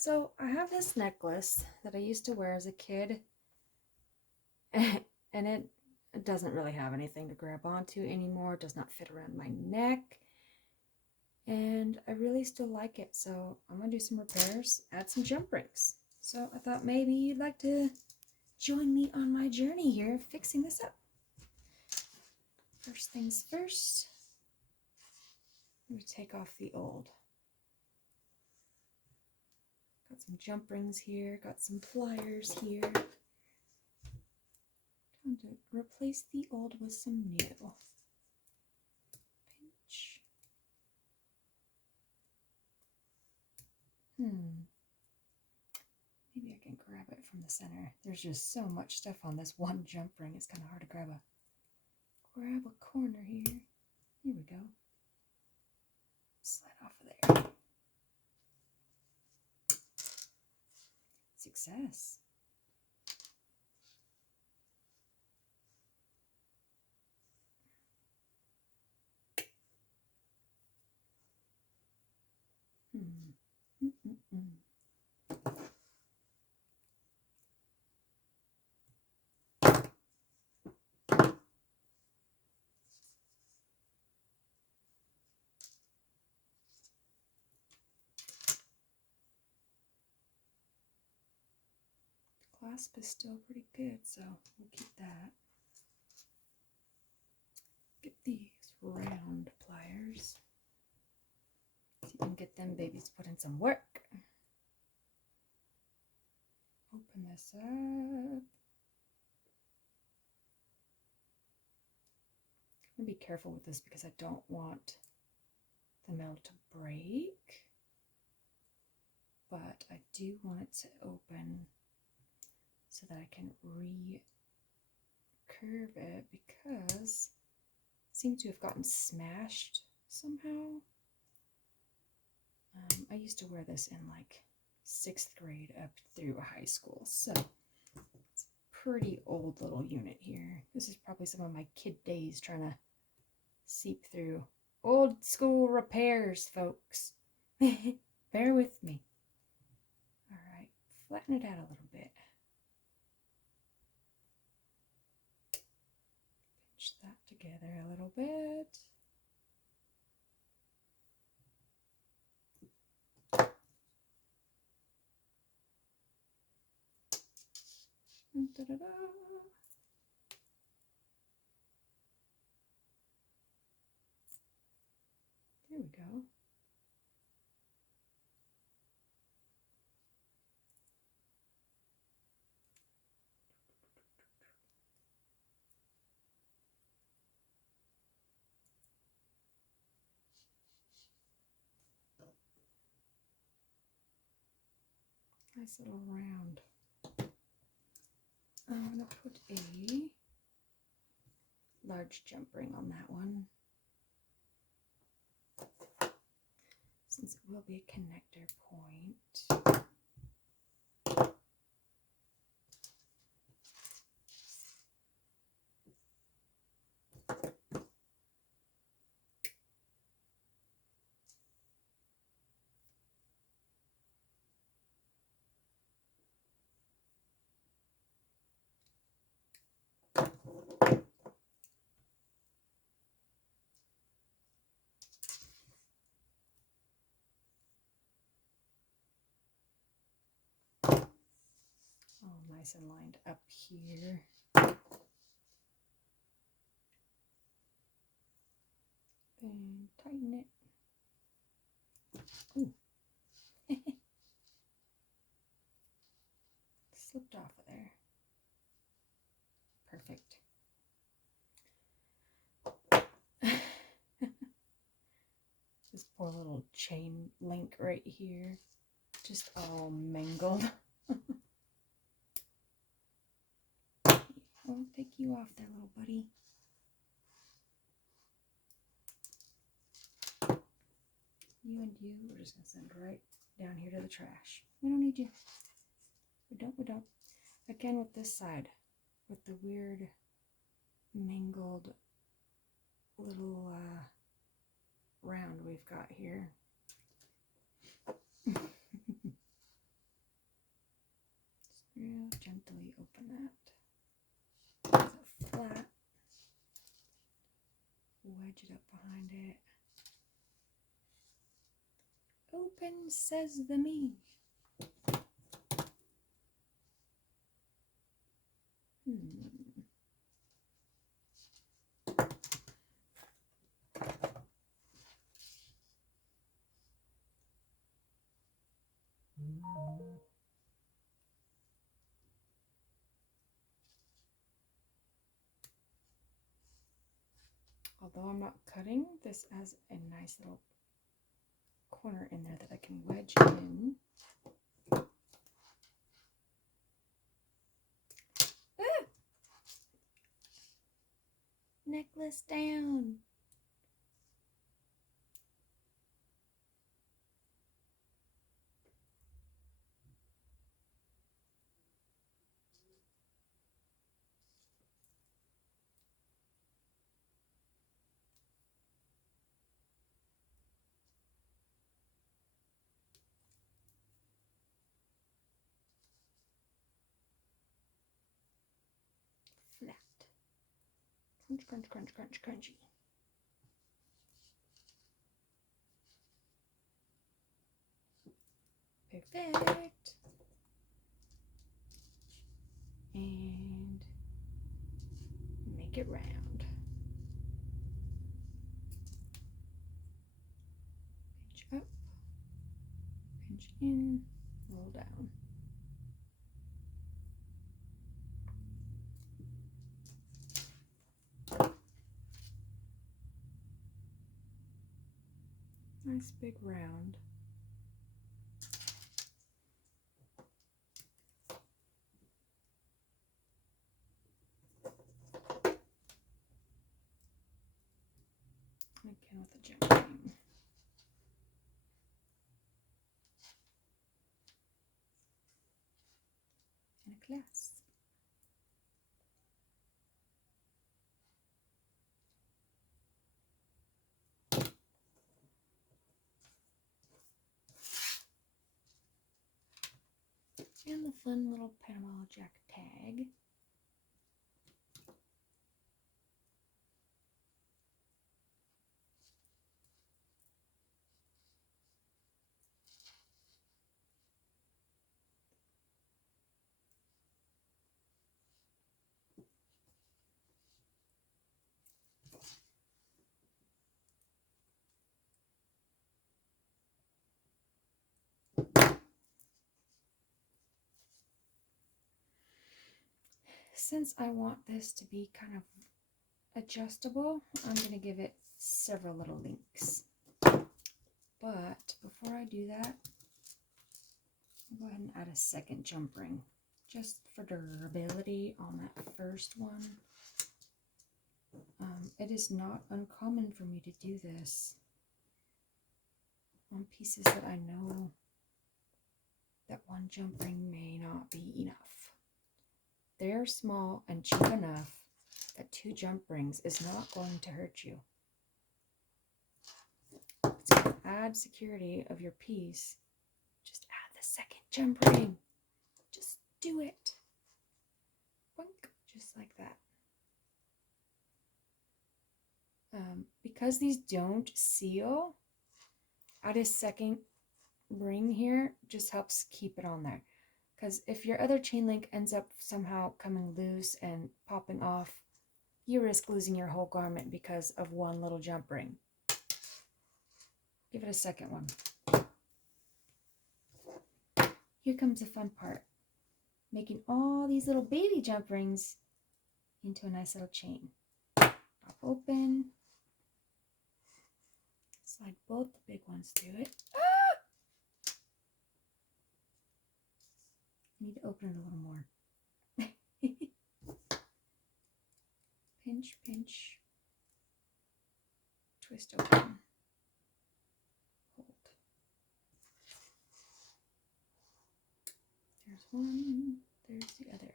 So I have this necklace that I used to wear as a kid, and it doesn't really have anything to grab onto anymore. It does not fit around my neck, and I really still like it. So I'm gonna do some repairs, add some jump rings. So I thought maybe you'd like to join me on my journey here, fixing this up. First things first, I'm gonna take off the old. Got some jump rings here, got some pliers here. Time to replace the old with some new. Pinch. Maybe I can grab it from the center. There's just so much stuff on this one jump ring. It's kind of hard to grab a corner here. Here we go. Slide off of there. Success. Clasp is still pretty good, so we'll keep that. Get these round pliers. See if we can get them babies put in some work. Open this up. I'm gonna be careful with this because I don't want the metal to break, but I do want it to open so that I can curve it because it seems to have gotten smashed somehow. I used to wear this in like 6th grade up through high school, so it's a pretty old little unit here. This is probably some of my kid days trying to seep through. Old school repairs, folks. Bear with me. All right, flatten it out a little bit. Pinch that together a little bit. Da-da-da. There we go. Nice little round. I'm going to put a large jump ring on that one, since it will be a connector point. All nice and lined up here. Then tighten it. Ooh. Slipped off of there. Perfect. This poor little chain link right here, just all mangled. I'll take you off there, little buddy. You and you, we're just gonna send right down here to the trash. We don't need you. We don't. Again with this side, with the weird mangled little round we've got here. gently open that. Is it flat? Wedge it up behind it. Open sesame. Although I'm not cutting, this has a nice little corner in there that I can wedge in. Ah! Necklace down. Flat. Crunch, crunch, crunch, crunch, crunchy. Perfect. And make it round. Pinch up, pinch in, roll down. Nice big round. Again with the jumping. And a clasp. And the fun little Panama Jack tag. Since I want this to be kind of adjustable, I'm going to give it several little links. But before I do that, I'll go ahead and add a second jump ring just for durability on that first one. It is not uncommon for me to do this on pieces that I know that one jump ring may not be enough. They're small and cheap enough that 2 jump rings is not going to hurt you. It's going to add security of your piece. Just add the second jump ring. Just do it. Boink, just like that. Because these don't seal, add a second ring here just helps keep it on there. Because if your other chain link ends up somehow coming loose and popping off, you risk losing your whole garment because of one little jump ring. Give it a second one. Here comes the fun part. Making all these little baby jump rings into a nice little chain. Pop open. Slide both the big ones through it. Ah! I need to open it a little more. Pinch, pinch. Twist open. Hold. There's one. There's the other.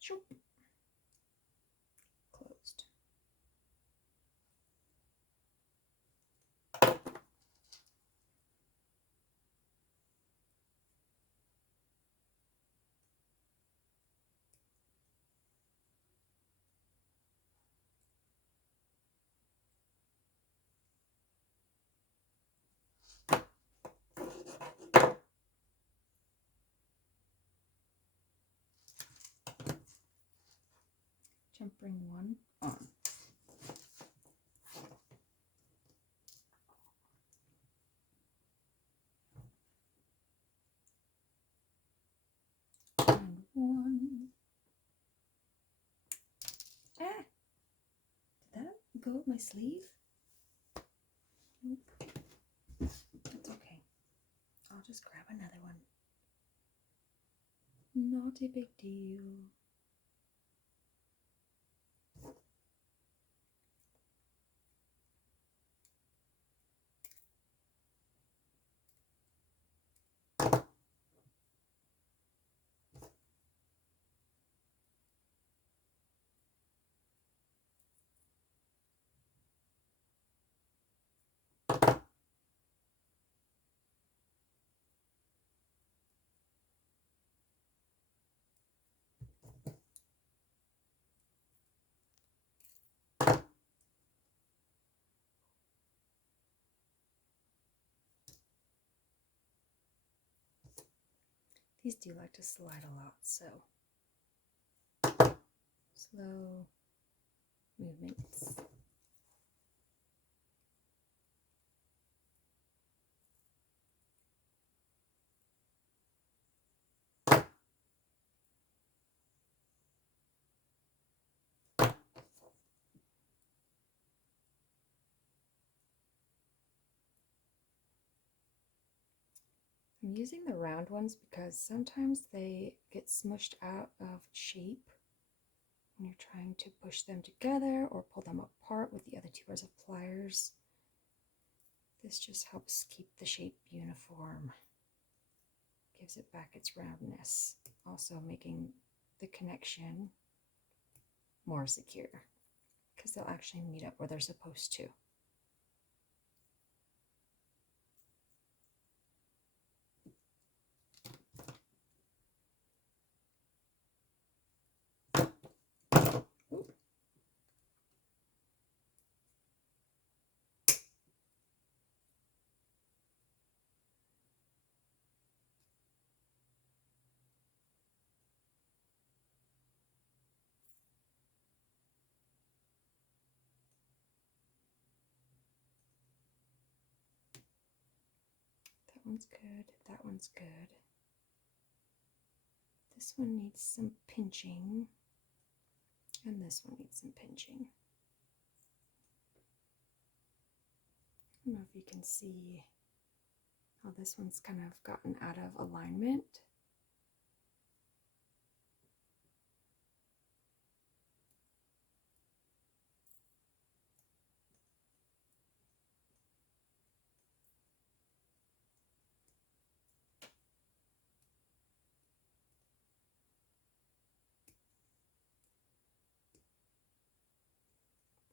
Shoop. Closed. jump ring 1 on. And 1. Ah! Did that go with my sleeve? Nope. That's okay. I'll just grab another one. Not a big deal. These do like to slide a lot, so slow movements. I'm using the round ones because sometimes they get smushed out of shape when you're trying to push them together or pull them apart with the other 2 pairs of pliers. This just helps keep the shape uniform, gives it back its roundness, also making the connection more secure because they'll actually meet up where they're supposed to. That one's good, that one's good. This one needs some pinching, and this one needs some pinching. I don't know if you can see how this one's kind of gotten out of alignment.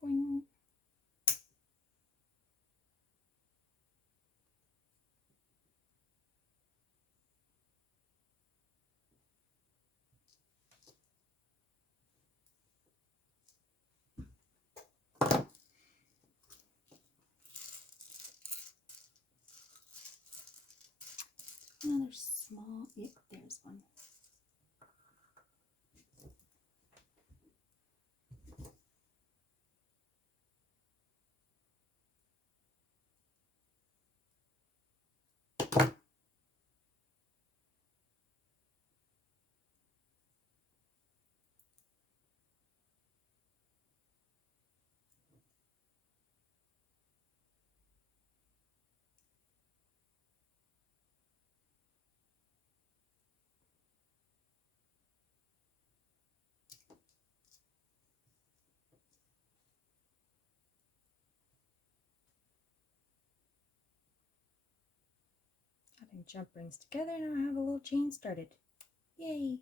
Boing. Another small, yep, there's one. Adding jump rings together, now I have a little chain started. Yay!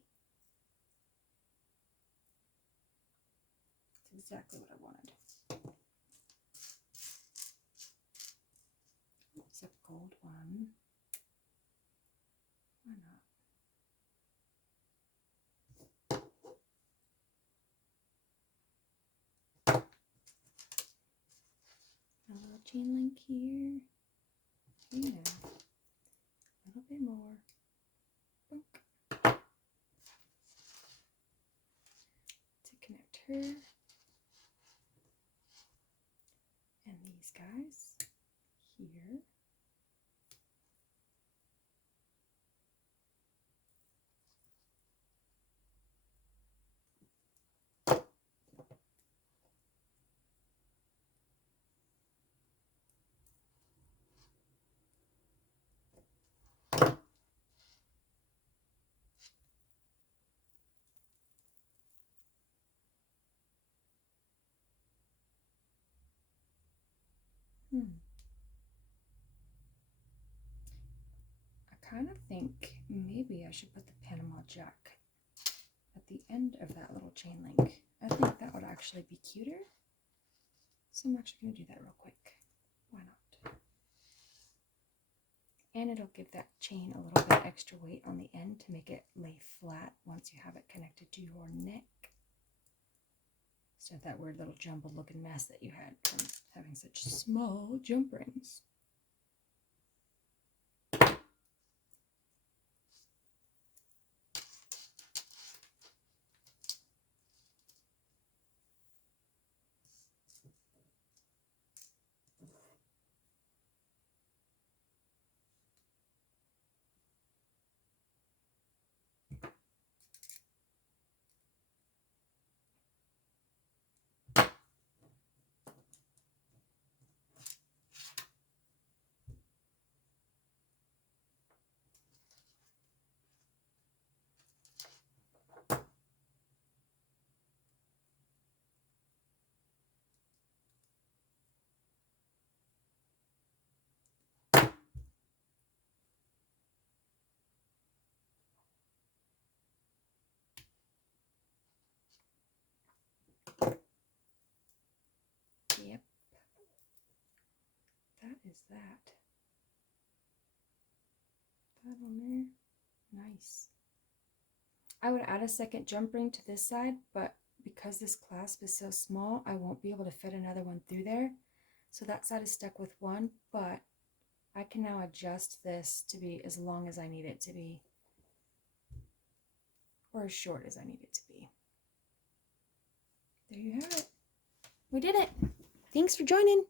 That's exactly what I wanted. It's a gold one. Why not? A little chain link here. Yeah. A little bit more. Boink. To connect center. And these guys here. I kind of think maybe I should put the Panama Jack at the end of that little chain link. I think that would actually be cuter. So I'm actually going to do that real quick. Why not? And it'll give that chain a little bit extra weight on the end to make it lay flat once you have it connected to your neck. Instead of that weird little jumbled looking mess that you had from having such small jump rings. Yep. That is that. That on there. Nice. I would add a second jump ring to this side, but because this clasp is so small, I won't be able to fit another one through there. So that side is stuck with one, but I can now adjust this to be as long as I need it to be, or as short as I need it to be. There you have it. We did it. Thanks for joining.